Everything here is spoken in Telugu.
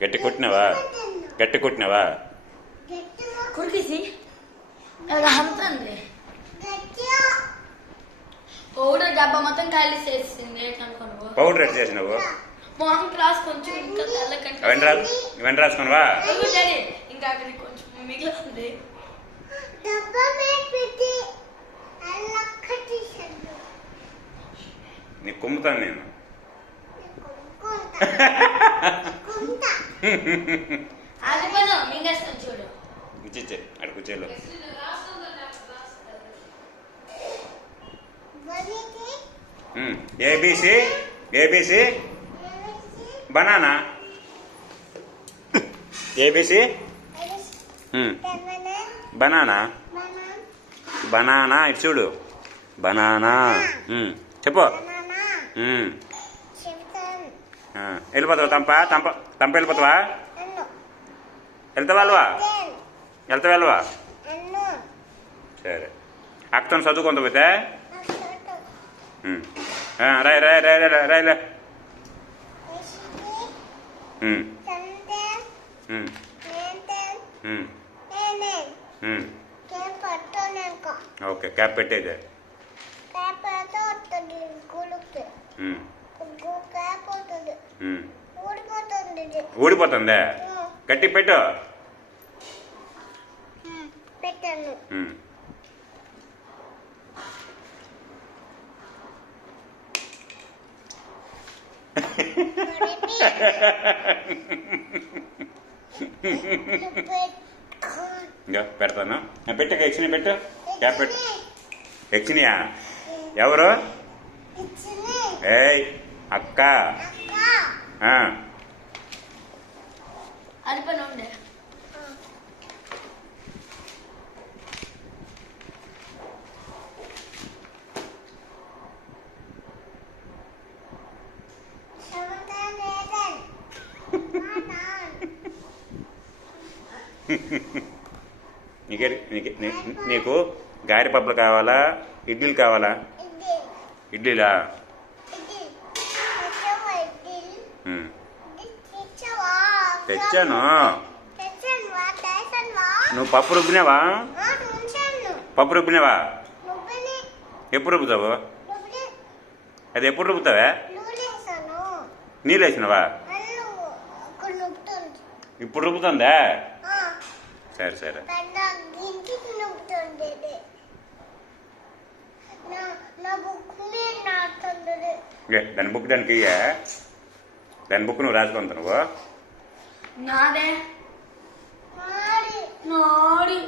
గట్టి కొట్టినావా? గట్టి కొట్టినావా? కొరికేసి అంతండి పౌడర్ డబ్బా మొత్తం ఖాళీ చేసింది. పౌడర్ ఎట్ చేసినావు? మార్నింగ్ క్లాస్ కొంచెం ఇంకా ఇవన్నీ రాసుకున్నావా? ఇంకా అక్కడికి కొంచెం మిగిలింది. నీకు కుమ్ముతాను నేను. అది పను మింగేస్తాను చూడు. ఇచ్చిచ్చే అక్కడ కూర్చోలో. A B C A B C banana. A B C banana. Banana ఇటు చూడు. బనానా చెప్పు. వెళ్ళిపోతావా? తంప వెళ్ళిపోతావా? వెళ్తావా? వెళ్తావా? సరే అక్కతో చదువుకుంత పోతే రాయ్ రాయ్ రాయ్ రాయ్ రాయలే. ఓకే క్యాప్ పెట్టేదే. ఊడిపోతుందా? గట్టి పెట్టు. పెట్టాను. ఇంకా పెడతాను. పెట్టక ఎక్స్ని పెట్టు. క్యాప్ పెట్టు. ఎక్స్నియా? ఎవరు? ఏయ్ అక్క. అది పని ఉండే. నీకు గారి పప్పులు కావాలా? ఇడ్లీలు కావాలా? ఇడ్లీలా? తెచ్చాను. నువ్వు పప్పు రుబ్బినావా? పప్పు రుబ్బినావా? ఎప్పుడు రుబ్బుతావు? అది ఎప్పుడు రుబ్బుతావా? నీళ్ళు వేసినావా? ఇప్పుడు రుబ్బుతుందా? సరే సరే. దాని బుక్ దానికి ఇయ్యా. దాని బుక్ నువ్వు రాసుకుంటావు. నాదే నాడి